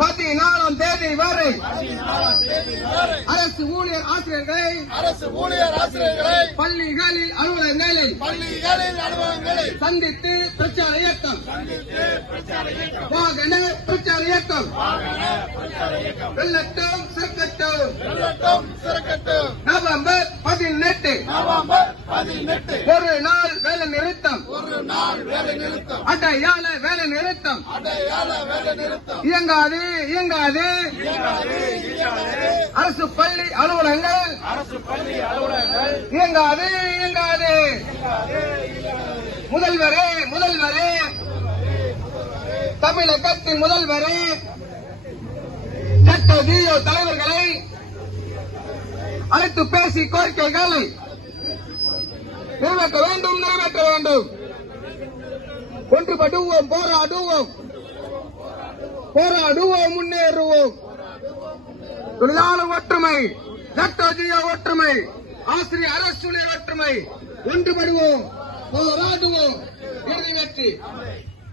14ஆம் தேதி வரை அரசு ஊழியர் ஆசிரியர்களை பள்ளிகளில் அலுவலகங்களில் சந்தித்து பிரச்சார இயக்கம் வாகன பிரச்சார இயக்கம் வெள்ளட்டும் சிறக்கட்டும் நவம்பர் 18 ஒரு நாள் வேலை நிறுத்தம் அடையாள வேலை நிறுத்தம் இயங்காது அரசு பள்ளி அலுவலகங்கள் இயங்காது முதல்வரே தமிழகத்தின் முதல்வரே சட்ட ஜியோ தலைவர்களை அழைத்து பேசி கோரிக்கைகளை நிறைவேற்ற வேண்டும். ஒன்றுபடுவோம், போராடுவோம், முன்னேறுவோம். தொழிலாளர் ஒற்றுமை, சட்ட ஜியோ ஒற்றுமை, ஆசிரியர் அரசு ஒற்றுமை. ஒன்றுபடுவோம், போராடுவோம், இறுதி வெற்றி.